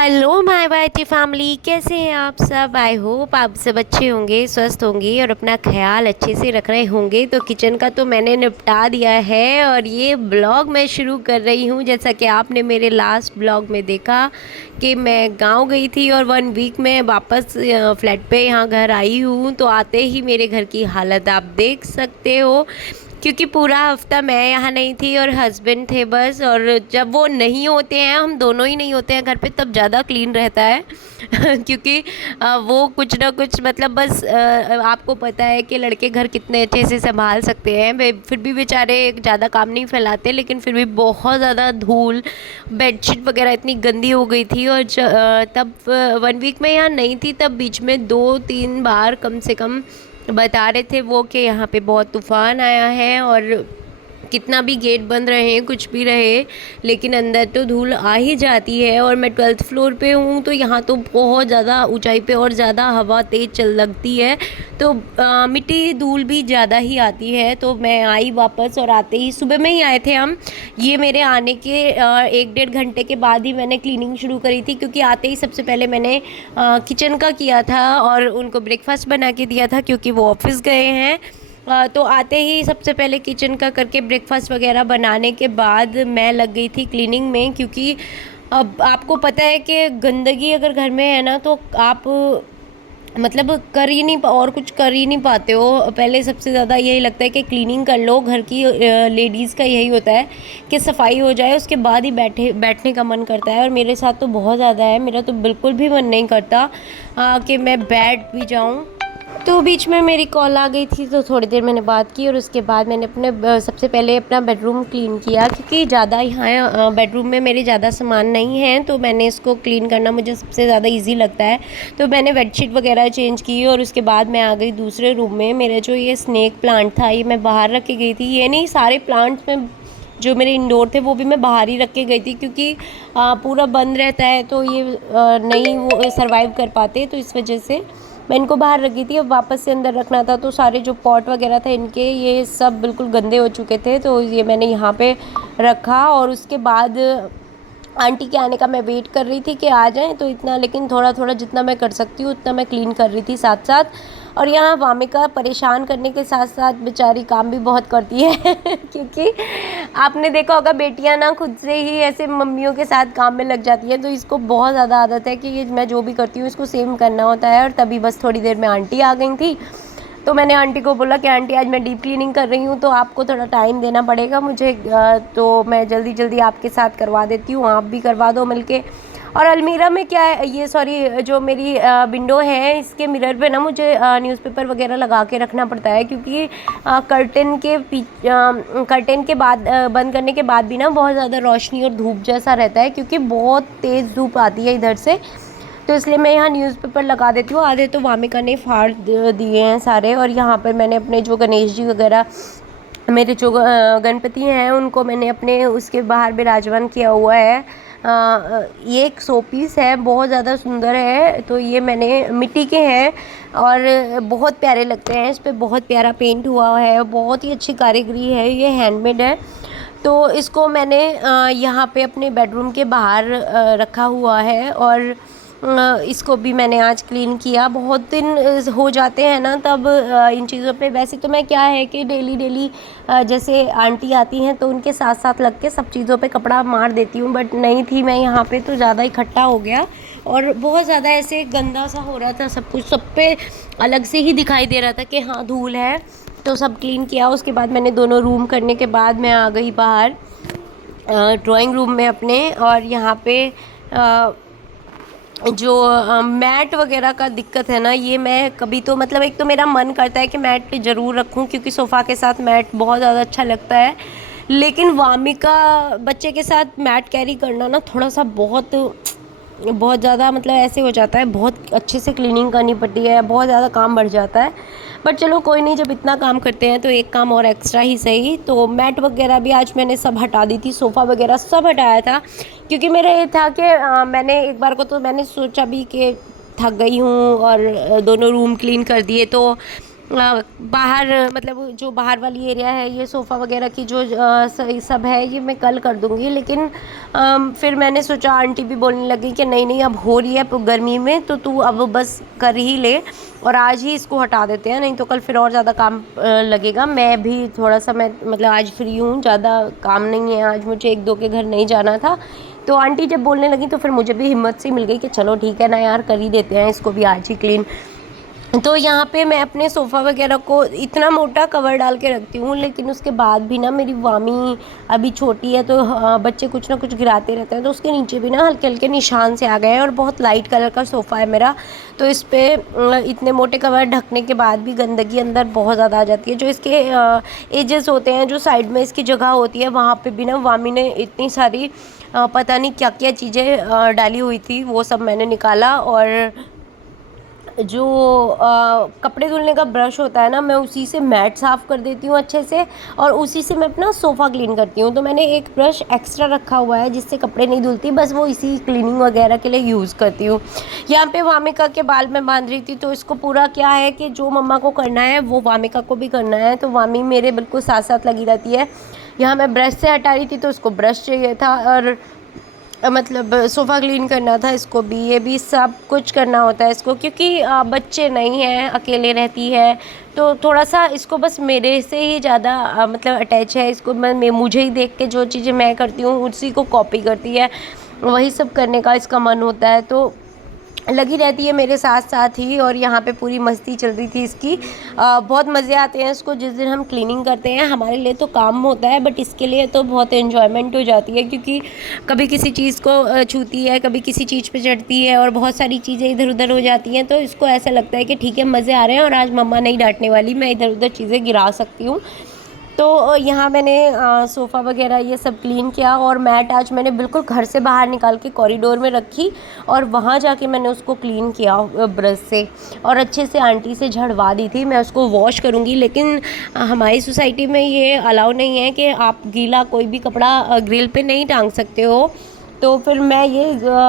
Hello my whitey family, कैसे हैं आप सब। आई होप आप सब अच्छे होंगे, स्वस्थ होंगे और अपना ख्याल अच्छे से रख रहे होंगे। तो किचन का तो मैंने निपटा दिया है और ये ब्लॉग मैं शुरू कर रही हूँ। जैसा कि आपने मेरे लास्ट ब्लॉग में देखा कि मैं गांव गई थी और 1 वीक में वापस फ्लैट पे यहाँ घर आई हूँ। तो आते ही मेरे घर की हालत आप देख सकते हो, क्योंकि पूरा हफ्ता मैं यहाँ नहीं थी और हस्बैंड थे बस। और जब वो नहीं होते हैं, हम दोनों ही नहीं होते हैं घर पे, तब ज़्यादा क्लीन रहता है क्योंकि वो कुछ ना कुछ मतलब बस आपको पता है कि लड़के घर कितने अच्छे से संभाल सकते हैं। फिर भी बेचारे ज़्यादा काम नहीं फैलाते, लेकिन फिर भी बहुत ज़्यादा धूल, बेडशीट वगैरह इतनी गंदी हो गई थी। और तब 1 वीक में यहाँ नहीं थी, तब बीच में 2-3 बार कम से कम बता रहे थे वो कि यहाँ पे बहुत तूफ़ान आया है। और कितना भी गेट बंद रहे, कुछ भी रहे, लेकिन अंदर तो धूल आ ही जाती है। और मैं 12th फ्लोर पे हूँ, तो यहाँ तो बहुत ज़्यादा ऊंचाई पे और ज़्यादा हवा तेज़ चल लगती है, तो मिट्टी धूल भी ज़्यादा ही आती है। तो मैं आई वापस, और आते ही सुबह में ही आए थे हम। ये मेरे आने के 1-1.5 घंटे के बाद ही मैंने क्लीनिंग शुरू करी थी, क्योंकि आते ही सबसे पहले मैंने किचन का किया था और उनको ब्रेकफास्ट बना के दिया था, क्योंकि वो ऑफिस गए हैं। तो आते ही सबसे पहले किचन का करके ब्रेकफास्ट वगैरह बनाने के बाद मैं लग गई थी क्लीनिंग में। क्योंकि अब आपको पता है कि गंदगी अगर घर में है ना, तो आप मतलब कर ही नहीं और कुछ कर ही नहीं पाते हो। पहले सबसे ज़्यादा यही लगता है कि क्लीनिंग कर लो, घर की लेडीज़ का यही होता है कि सफाई हो जाए, उसके बाद ही बैठने का मन करता है। और मेरे साथ तो बहुत ज़्यादा है, मेरा तो बिल्कुल भी मन नहीं करता कि मैं बैठ भी जाऊँ। तो बीच में मेरी कॉल आ गई थी, तो थोड़ी देर मैंने बात की और उसके बाद मैंने सबसे पहले अपना बेडरूम क्लीन किया, क्योंकि ज़्यादा यहाँ बेडरूम में मेरे ज़्यादा सामान नहीं है, तो मैंने इसको क्लीन करना मुझे सबसे ज़्यादा इजी लगता है। तो मैंने बेडशीट वगैरह चेंज की और उसके बाद मैं आ गई दूसरे रूम में। मेरे जो ये स्नेक प्लांट था, ये मैं बाहर रख के गई थी। ये नहीं, सारे प्लांट्स में जो मेरे इंडोर थे वो भी मैं बाहर ही रख के गई थी, क्योंकि पूरा बंद रहता है तो ये नहीं वो सर्वाइव कर पाते, तो इस वजह से मैं इनको बाहर रखी थी। अब वापस से अंदर रखना था, तो सारे जो पॉट वगैरह थे इनके, ये सब बिल्कुल गंदे हो चुके थे, तो ये मैंने यहाँ पे रखा। और उसके बाद आंटी के आने का मैं वेट कर रही थी कि आ जाएं, तो इतना, लेकिन थोड़ा थोड़ा जितना मैं कर सकती हूँ उतना मैं क्लीन कर रही थी साथ साथ। और यहाँ वामिका परेशान करने के साथ साथ बेचारी काम भी बहुत करती है क्योंकि आपने देखा होगा, बेटियाँ ना खुद से ही ऐसे मम्मियों के साथ काम में लग जाती है, तो इसको बहुत ज़्यादा आदत है कि ये मैं जो भी करती हूँ इसको सेम करना होता है। और तभी बस थोड़ी देर में आंटी आ गई थी, तो मैंने आंटी को बोला कि आंटी आज मैं डीप क्लीनिंग कर रही हूँ, तो आपको थोड़ा टाइम देना पड़ेगा मुझे, तो मैं जल्दी जल्दी आपके साथ करवा देती हूँ, आप भी करवा दो मिलके। और अलमीरा में क्या है, ये सॉरी, जो मेरी विंडो है, इसके मिरर पे ना मुझे न्यूज़पेपर वगैरह लगा के रखना पड़ता है, क्योंकि कर्टेन के बाद बंद करने के बाद भी ना बहुत ज़्यादा रोशनी और धूप जैसा रहता है, क्योंकि बहुत तेज़ धूप आती है इधर से। तो इसलिए मैं यहाँ न्यूज़पेपर लगा देती हूँ। आधे तो वामिका ने फाड़ दिए हैं सारे। और यहाँ पर मैंने अपने जो गणेश जी वगैरह, मेरे जो गणपति हैं, उनको मैंने अपने उसके बाहर विराजमान किया हुआ है। ये एक शो पीस है, बहुत ज़्यादा सुंदर है, तो ये मैंने मिट्टी के हैं और बहुत प्यारे लगते हैं। इस पर बहुत प्यारा पेंट हुआ है, बहुत ही अच्छी कारीगरी है, ये हैंडमेड है। तो इसको मैंने यहाँ पे अपने बेडरूम के बाहर रखा हुआ है। और इसको भी मैंने आज क्लीन किया। बहुत दिन हो जाते हैं ना, तब इन चीज़ों पे, वैसे तो मैं क्या है कि डेली डेली जैसे आंटी आती हैं तो उनके साथ साथ लग के सब चीज़ों पे कपड़ा मार देती हूँ, बट नहीं थी मैं यहाँ पे, तो ज़्यादा इकट्ठा हो गया और बहुत ज़्यादा ऐसे गंदा सा हो रहा था सब कुछ, सब पे अलग से ही दिखाई दे रहा था कि हाँ धूल है। तो सब क्लीन किया। उसके बाद मैंने दोनों रूम करने के बाद मैं आ गई बाहर ड्राइंग रूम में अपने। और यहाँ पे जो मैट वगैरह का दिक्कत है ना, ये मैं कभी तो मतलब, एक तो मेरा मन करता है कि मैट ज़रूर रखूं, क्योंकि सोफ़ा के साथ मैट बहुत ज़्यादा अच्छा लगता है, लेकिन वामिका बच्चे के साथ मैट कैरी करना ना थोड़ा सा बहुत बहुत ज़्यादा मतलब ऐसे हो जाता है, बहुत अच्छे से क्लीनिंग करनी पड़ती है, बहुत ज़्यादा काम बढ़ जाता है। बट चलो कोई नहीं, जब इतना काम करते हैं तो एक काम और एक्स्ट्रा ही सही। तो मैट वगैरह भी आज मैंने सब हटा दी थी, सोफ़ा वगैरह सब हटाया था, क्योंकि मेरा ये था कि मैंने एक बार को तो मैंने सोचा भी कि थक गई हूँ और दोनों रूम क्लीन कर दिए, तो बाहर मतलब जो बाहर वाली एरिया है, ये सोफ़ा वगैरह की जो सब है, ये मैं कल कर दूँगी। लेकिन फिर मैंने सोचा, आंटी भी बोलने लगी कि नहीं नहीं अब हो रही है गर्मी में, तो तू अब बस कर ही ले और आज ही इसको हटा देते हैं, नहीं तो कल फिर और ज़्यादा काम लगेगा। मैं भी थोड़ा सा मैं मतलब आज फ्री हूँ, ज़्यादा काम नहीं है आज मुझे, एक दो के घर नहीं जाना था। तो आंटी जब बोलने लगी तो फिर मुझे भी हिम्मत सी मिल गई कि चलो ठीक है ना यार, कर ही देते हैं इसको भी आज ही क्लीन। तो यहाँ पे मैं अपने सोफ़ा वगैरह को इतना मोटा कवर डाल के रखती हूँ, लेकिन उसके बाद भी ना मेरी वामी अभी छोटी है, तो बच्चे कुछ ना कुछ गिराते रहते हैं, तो उसके नीचे भी ना हल्के हल्के निशान से आ गए हैं। और बहुत लाइट कलर का सोफ़ा है मेरा, तो इस पर इतने मोटे कवर ढकने के बाद भी गंदगी अंदर बहुत ज़्यादा आ जाती है। जो इसके एजेस होते हैं, जो साइड में इसकी जगह होती है, वहाँ पर भी ना वामी ने इतनी सारी पता नहीं क्या क्या चीज़ें डाली हुई थी, वो सब मैंने निकाला। और जो कपड़े धुलने का ब्रश होता है ना, मैं उसी से मैट साफ़ कर देती हूँ अच्छे से, और उसी से मैं अपना सोफ़ा क्लीन करती हूँ। तो मैंने एक ब्रश एक्स्ट्रा रखा हुआ है जिससे कपड़े नहीं धुलती, बस वो इसी क्लीनिंग वगैरह के लिए यूज़ करती हूँ। यहाँ पे वामिका के बाल मैं बांध रही थी, तो इसको पूरा क्या है कि जो मम्मा को करना है वो वामिका को भी करना है, तो वामी मेरे बिल्कुल साथ साथ लगी रहती है। यहाँ मैं ब्रश से हटा रही थी तो उसको ब्रश चाहिए था, और मतलब सोफ़ा क्लीन करना था इसको भी, ये भी सब कुछ करना होता है इसको, क्योंकि बच्चे नहीं हैं, अकेले रहती है, तो थोड़ा सा इसको बस मेरे से ही ज़्यादा मतलब अटैच है। इसको मैं मुझे ही देख के जो चीज़ें मैं करती हूँ उसी को कॉपी करती है, वही सब करने का इसका मन होता है, तो लगी रहती है मेरे साथ साथ ही। और यहाँ पे पूरी मस्ती चल रही थी इसकी। बहुत मज़े आते हैं इसको जिस दिन हम क्लीनिंग करते हैं। हमारे लिए तो काम होता है, बट इसके लिए तो बहुत एंजॉयमेंट हो जाती है, क्योंकि कभी किसी चीज़ को छूती है, कभी किसी चीज़ पे चढ़ती है, और बहुत सारी चीज़ें इधर उधर हो जाती हैं, तो इसको ऐसा लगता है कि ठीक है मज़े आ रहे हैं और आज मम्मा नहीं डांटने वाली, मैं इधर उधर चीज़ें गिरा सकती हूँ। तो यहाँ मैंने सोफ़ा वगैरह ये सब क्लीन किया, और मैट आज मैंने बिल्कुल घर से बाहर निकाल के कॉरिडोर में रखी, और वहाँ जाके मैंने उसको क्लीन किया ब्रश से, और अच्छे से आंटी से झड़वा दी थी। मैं उसको वॉश करूँगी, लेकिन हमारी सोसाइटी में ये अलाउ नहीं है कि आप गीला कोई भी कपड़ा ग्रिल पे नहीं टांग सकते हो। तो फिर मैं ये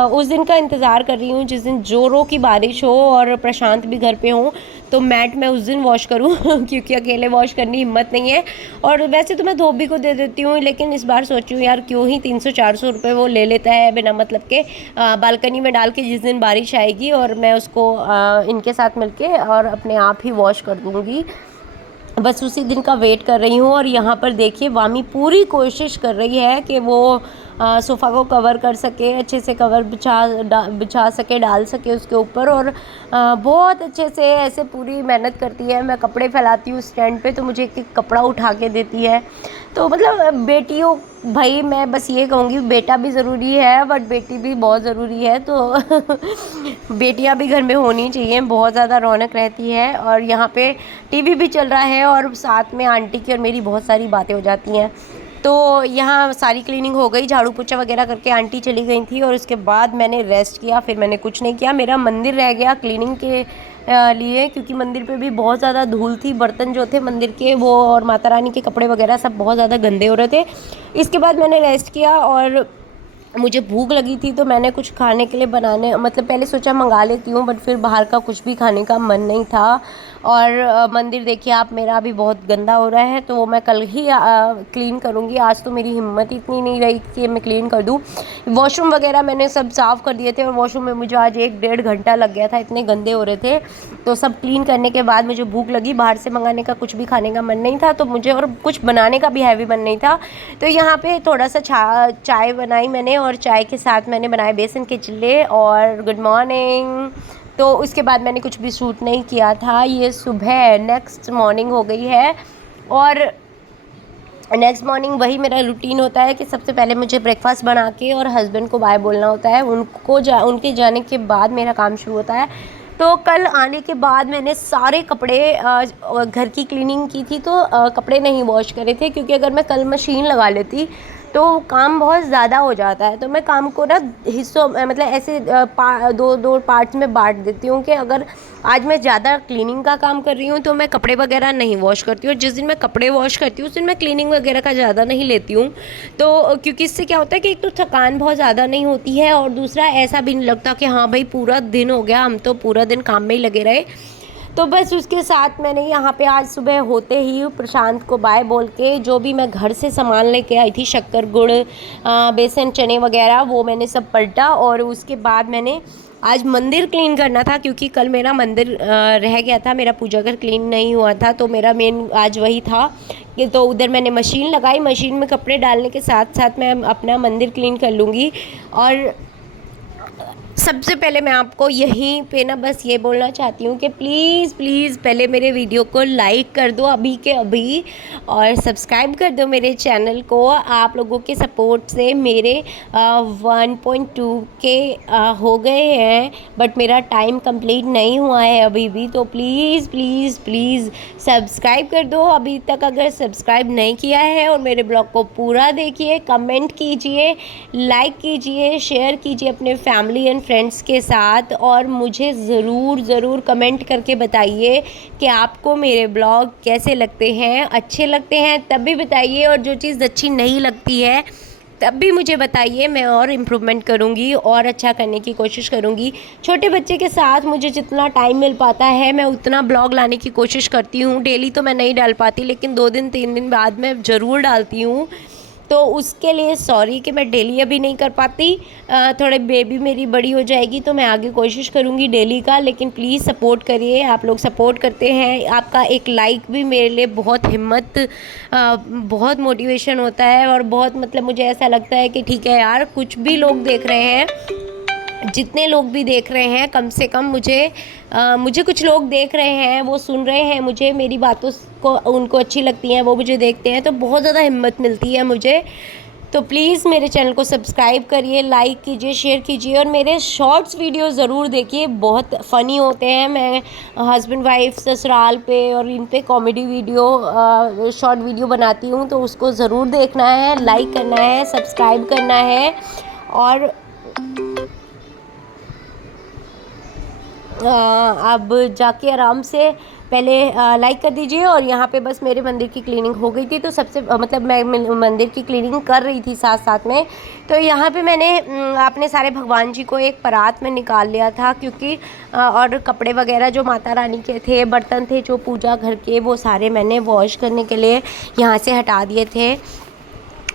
उस दिन का इंतज़ार कर रही हूँ जिस दिन ज़ोरों की बारिश हो और प्रशांत भी घर पे हो, तो मैट मैं उस दिन वॉश करूँ क्योंकि अकेले वॉश करनी हिम्मत नहीं है। और वैसे तो मैं धोबी को दे देती हूँ, लेकिन इस बार सोची हूँ यार क्यों ही 300-400 रुपये वो ले लेता है बिना मतलब के, बालकनी में डाल के जिस दिन बारिश आएगी, और मैं उसको इनके साथ मिलके और अपने आप ही वॉश कर दूँगी। बस उसी दिन का वेट कर रही हूँ। और यहाँ पर देखिए वामी पूरी कोशिश कर रही है कि वो सोफ़ा को कवर कर सके, अच्छे से कवर बिछा सके, डाल सके उसके ऊपर, और बहुत अच्छे से ऐसे पूरी मेहनत करती है। मैं कपड़े फैलाती हूँ स्टैंड पे तो मुझे एक एक कपड़ा उठा के देती है। तो मतलब बेटियों, भाई मैं बस ये कहूँगी बेटा भी ज़रूरी है बट बेटी भी बहुत ज़रूरी है, तो बेटियाँ भी घर में होनी चाहिए, बहुत ज़्यादा रौनक रहती है। और यहाँ पे टीवी भी चल रहा है और साथ में आंटी की और मेरी बहुत सारी बातें हो जाती हैं। तो यहाँ सारी क्लीनिंग हो गई, झाड़ू पोछा वगैरह करके आंटी चली गई थी, और उसके बाद मैंने रेस्ट किया। फिर मैंने कुछ नहीं किया, मेरा मंदिर रह गया क्लीनिंग के लिए, क्योंकि मंदिर पे भी बहुत ज़्यादा धूल थी। बर्तन जो थे मंदिर के वो और माता रानी के कपड़े वगैरह सब बहुत ज़्यादा गंदे हो रहे थे। इसके बाद मैंने रेस्ट किया, और मुझे भूख लगी थी तो मैंने कुछ खाने के लिए बनाने मतलब पहले सोचा मंगा लेती हूँ, बट फिर बाहर का कुछ भी खाने का मन नहीं था। और मंदिर देखिए आप मेरा अभी बहुत गंदा हो रहा है, तो वो मैं कल ही क्लीन करूँगी। आज तो मेरी हिम्मत इतनी नहीं रही कि मैं क्लीन कर दूँ। वॉशरूम वगैरह मैंने सब साफ़ कर दिए थे, और वॉशरूम में मुझे आज 1-1.5 घंटा लग गया था, इतने गंदे हो रहे थे। तो सब क्लीन करने के बाद मुझे भूख लगी, बाहर से मंगाने का कुछ भी खाने का मन नहीं था, तो मुझे और कुछ बनाने का भी हैवी मन नहीं था। तो यहाँ पे थोड़ा सा चाय बनाई मैंने, और चाय के साथ मैंने बनाए बेसन के चिल्ले और गुड मॉर्निंग। तो उसके बाद मैंने कुछ भी शूट नहीं किया था। ये सुबह नेक्स्ट मॉर्निंग हो गई है, और नेक्स्ट मॉर्निंग वही मेरा रूटीन होता है कि सबसे पहले मुझे ब्रेकफास्ट बना के और हस्बैंड को बाय बोलना होता है। उनके जाने के बाद मेरा काम शुरू होता है। तो कल आने के बाद मैंने सारे कपड़े घर की क्लीनिंग की थी, तो कपड़े नहीं वॉश करे थे, क्योंकि अगर मैं कल मशीन लगा लेती तो काम बहुत ज़्यादा हो जाता है। तो मैं काम को ना हिस्सों मतलब ऐसे दो पार्ट्स में बांट देती हूँ कि अगर आज मैं ज़्यादा क्लीनिंग का काम कर रही हूँ तो मैं कपड़े वगैरह नहीं वॉश करती हूँ। जिस दिन मैं कपड़े वॉश करती हूँ उस दिन मैं क्लीनिंग वगैरह का ज़्यादा नहीं लेती हूँ। तो क्योंकि इससे क्या होता है कि एक तो थकान बहुत ज़्यादा नहीं होती है, और दूसरा ऐसा भी नहीं लगता कि हाँ भाई पूरा दिन हो गया, हम तो पूरा दिन काम में ही लगे रहे। तो बस उसके साथ मैंने यहाँ पे आज सुबह होते ही प्रशांत को बाय बोल के जो भी मैं घर से सामान लेके आई थी, शक्कर, गुड़, बेसन, चने वगैरह, वो मैंने सब पलटा। और उसके बाद मैंने आज मंदिर क्लीन करना था, क्योंकि कल मेरा मंदिर रह गया था, मेरा पूजा घर क्लीन नहीं हुआ था, तो मेरा मेन आज वही था कि तो उधर मैंने मशीन लगाई। मशीन में कपड़े डालने के साथ साथ मैं अपना मंदिर क्लीन कर लूँगी। और सबसे पहले मैं आपको यहीं पे ना बस ये बोलना चाहती हूँ कि प्लीज़ प्लीज़ पहले मेरे वीडियो को लाइक कर दो अभी के अभी, और सब्सक्राइब कर दो मेरे चैनल को। आप लोगों के सपोर्ट से मेरे 1.2 के हो गए हैं, बट मेरा टाइम कंप्लीट नहीं हुआ है अभी भी। तो प्लीज़ प्लीज़ प्लीज़ सब्सक्राइब कर दो अभी तक अगर सब्सक्राइब नहीं किया है, और मेरे ब्लॉग को पूरा देखिए, कमेंट कीजिए, लाइक कीजिए, शेयर कीजिए अपने फैमिली एंड फ्रेंड्स के साथ। और मुझे ज़रूर कमेंट करके बताइए कि आपको मेरे ब्लॉग कैसे लगते हैं, अच्छे लगते हैं तब भी बताइए, और जो चीज़ अच्छी नहीं लगती है तब भी मुझे बताइए, मैं और इम्प्रूवमेंट करूँगी और अच्छा करने की कोशिश करूँगी। छोटे बच्चे के साथ मुझे जितना टाइम मिल पाता है मैं उतना ब्लॉग लाने की कोशिश करती हूँ। डेली तो मैं नहीं डाल पाती, लेकिन 2 दिन 3 दिन बाद मैं ज़रूर डालती हूँ, तो उसके लिए सॉरी कि मैं डेली अभी नहीं कर पाती। थोड़े बेबी मेरी बड़ी हो जाएगी तो मैं आगे कोशिश करूँगी डेली का, लेकिन प्लीज़ सपोर्ट करिए। आप लोग सपोर्ट करते हैं, आपका एक लाइक भी मेरे लिए बहुत हिम्मत, बहुत मोटिवेशन होता है, और बहुत मतलब मुझे ऐसा लगता है कि ठीक है यार, कुछ भी लोग देख रहे हैं, जितने लोग भी देख रहे हैं, कम से कम मुझे कुछ लोग देख रहे हैं, वो सुन रहे हैं मुझे, मेरी बातों को उनको अच्छी लगती हैं, वो मुझे देखते हैं, तो बहुत ज़्यादा हिम्मत मिलती है मुझे। तो प्लीज़ मेरे चैनल को सब्सक्राइब करिए, लाइक कीजिए, शेयर कीजिए, और मेरे शॉर्ट्स वीडियो ज़रूर देखिए, बहुत फ़नी होते हैं। मैं हस्बैंड वाइफ ससुराल पे और इन पे कॉमेडी वीडियो, शॉर्ट वीडियो बनाती हूँ, तो उसको ज़रूर देखना है, लाइक करना है, सब्सक्राइब करना है। और अब जाके आराम से पहले लाइक कर दीजिए। और यहाँ पे बस मेरे मंदिर की क्लीनिंग हो गई थी, तो सबसे मतलब मैं मंदिर की क्लीनिंग कर रही थी साथ साथ में। तो यहाँ पे मैंने अपने सारे भगवान जी को एक परात में निकाल लिया था, क्योंकि और कपड़े वगैरह जो माता रानी के थे, बर्तन थे जो पूजा घर के, वो सारे मैंने वॉश करने के लिए यहाँ से हटा दिए थे।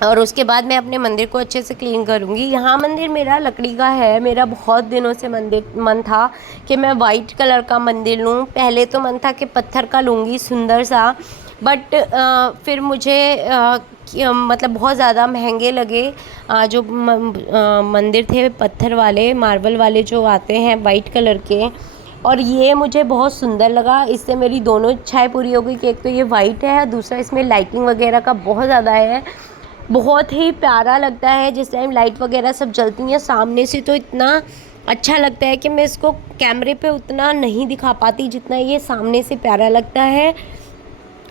और उसके बाद मैं अपने मंदिर को अच्छे से क्लीन करूँगी। यहाँ मंदिर मेरा लकड़ी का है, मेरा बहुत दिनों से मन था कि मैं वाइट कलर का मंदिर लूँ। पहले तो मन था कि पत्थर का लूँगी सुंदर सा, बट फिर मुझे मतलब बहुत ज़्यादा महंगे लगे जो मंदिर थे पत्थर वाले, मार्बल वाले जो आते हैं वाइट कलर के, और ये मुझे बहुत सुंदर लगा। इससे मेरी दोनों इच्छाएं पूरी हो गई कि एक तो ये वाइट है, दूसरा इसमें लाइटिंग वगैरह का बहुत ज़्यादा है, बहुत ही प्यारा लगता है। जिस टाइम लाइट वगैरह सब जलती हैं सामने से, तो इतना अच्छा लगता है कि मैं इसको कैमरे पे उतना नहीं दिखा पाती जितना ये सामने से प्यारा लगता है।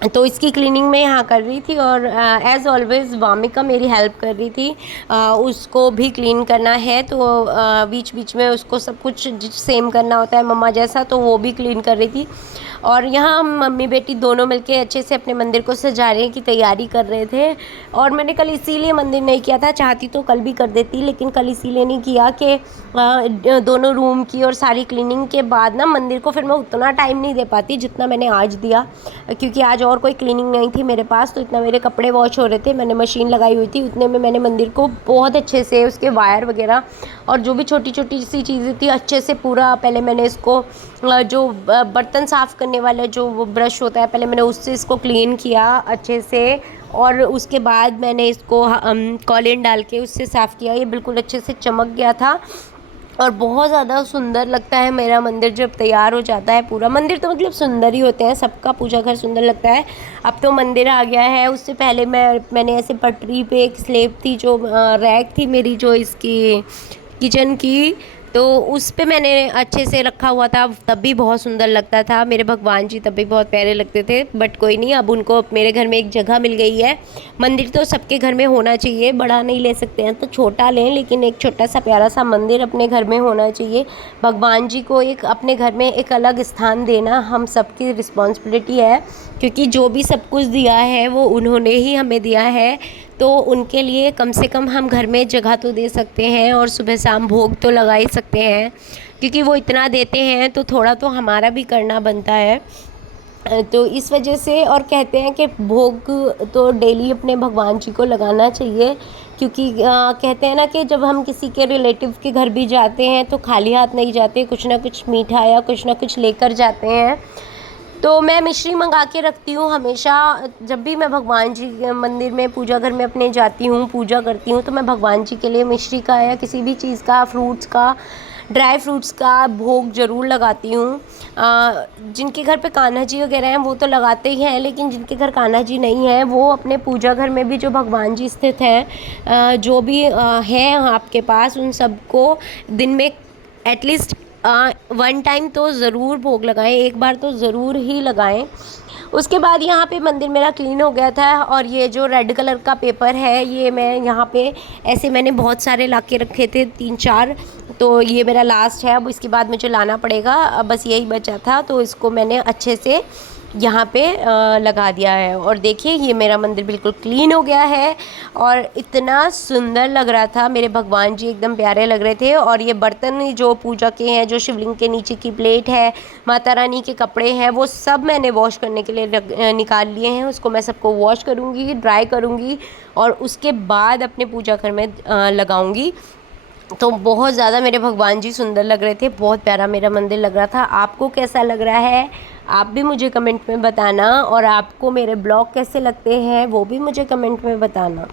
तो इसकी क्लीनिंग मैं यहाँ कर रही थी, और एज़ ऑलवेज़ वामिका मेरी हेल्प कर रही थी। उसको भी क्लीन करना है, तो बीच बीच में उसको सब कुछ सेम करना होता है मम्मा जैसा, तो वो भी क्लीन कर रही थी। और यहाँ हम मम्मी बेटी दोनों मिलके अच्छे से अपने मंदिर को सजाने की तैयारी कर रहे थे। और मैंने कल इसीलिए मंदिर नहीं किया था, चाहती तो कल भी कर देती, लेकिन कल इसीलिए नहीं किया कि दोनों रूम की और सारी क्लीनिंग के बाद ना मंदिर को फिर मैं उतना टाइम नहीं दे पाती जितना मैंने आज दिया, क्योंकि आज और कोई क्लीनिंग नहीं थी मेरे पास, तो इतना मेरे कपड़े वॉश हो रहे थे, मैंने मशीन लगाई हुई थी, उतने में मैंने मंदिर को बहुत अच्छे से उसके वायर वगैरह और जो भी छोटी छोटी सी चीज़ें थी अच्छे से पूरा, पहले मैंने इसको जो बर्तन साफ़ करने वाला जो वो ब्रश होता है, पहले मैंने उससे इसको क्लीन किया अच्छे से, और उसके बाद मैंने इसको कॉलिन डाल के उससे साफ़ किया। ये बिल्कुल अच्छे से चमक गया था, और बहुत ज़्यादा सुंदर लगता है मेरा मंदिर जब तैयार हो जाता है। पूरा मंदिर तो मतलब सुंदर ही होते हैं, सबका पूजा घर सुंदर लगता है। अब तो मंदिर आ गया है, उससे पहले मैंने ऐसे पटरी पे एक स्लेब थी जो रैक थी मेरी जो इसकी किचन की, तो उस पे मैंने अच्छे से रखा हुआ था, तब भी बहुत सुंदर लगता था। मेरे भगवान जी तब भी बहुत प्यारे लगते थे, बट कोई नहीं, अब उनको मेरे घर में एक जगह मिल गई है। मंदिर तो सबके घर में होना चाहिए, बड़ा नहीं ले सकते हैं तो छोटा लें, लेकिन एक छोटा सा प्यारा सा मंदिर अपने घर में होना चाहिए। भगवान जी को एक अपने घर में एक अलग स्थान देना हम सबकी रिस्पॉन्सिबिलिटी है, क्योंकि जो भी सब कुछ दिया है वो उन्होंने ही हमें दिया है। तो उनके लिए कम से कम हम घर में जगह तो दे सकते हैं और सुबह शाम भोग तो लगा ही सकते हैं, क्योंकि वो इतना देते हैं तो थोड़ा तो हमारा भी करना बनता है। तो इस वजह से, और कहते हैं कि भोग तो डेली अपने भगवान जी को लगाना चाहिए, क्योंकि कहते हैं ना कि जब हम किसी के रिलेटिव के घर भी जाते हैं तो खाली हाथ नहीं जाते, कुछ ना कुछ मीठा या कुछ ना कुछ लेकर जाते हैं। तो मैं मिश्री मंगा के रखती हूँ हमेशा। जब भी मैं भगवान जी के मंदिर में, पूजा घर में अपने जाती हूँ, पूजा करती हूँ, तो मैं भगवान जी के लिए मिश्री का या किसी भी चीज़ का, फ्रूट्स का, ड्राई फ्रूट्स का भोग ज़रूर लगाती हूँ। जिनके घर पे कान्हा जी वगैरह हैं वो तो लगाते ही हैं, लेकिन जिनके घर कान्हा जी नहीं हैं वो अपने पूजा घर में भी जो भगवान जी स्थित हैं, जो भी हैं आपके पास, उन सबको दिन में एटलीस्ट 1 टाइम तो ज़रूर भोग लगाएं, एक बार तो ज़रूर ही लगाएं। उसके बाद यहाँ पे मंदिर मेरा क्लीन हो गया था, और ये जो रेड कलर का पेपर है ये मैं यहाँ पे ऐसे मैंने बहुत सारे ला के रखे थे, 3-4, तो ये मेरा लास्ट है। अब इसके बाद मुझे लाना पड़ेगा, अब बस यही बचा था, तो इसको मैंने अच्छे से यहाँ पे लगा दिया है। और देखिए ये मेरा मंदिर बिल्कुल क्लीन हो गया है, और इतना सुंदर लग रहा था, मेरे भगवान जी एकदम प्यारे लग रहे थे। और ये बर्तन जो पूजा के हैं, जो शिवलिंग के नीचे की प्लेट है, माता रानी के कपड़े हैं, वो सब मैंने वॉश करने के लिए निकाल लिए हैं। उसको मैं सबको वॉश करूँगी, ड्राई करूँगी, और उसके बाद अपने पूजा घर में लगाऊँगी। तो बहुत ज़्यादा मेरे भगवान जी सुंदर लग रहे थे, बहुत प्यारा मेरा मंदिर लग रहा था। आपको कैसा लग रहा है आप भी मुझे कमेंट में बताना, और आपको मेरे ब्लॉग कैसे लगते हैं वो भी मुझे कमेंट में बताना।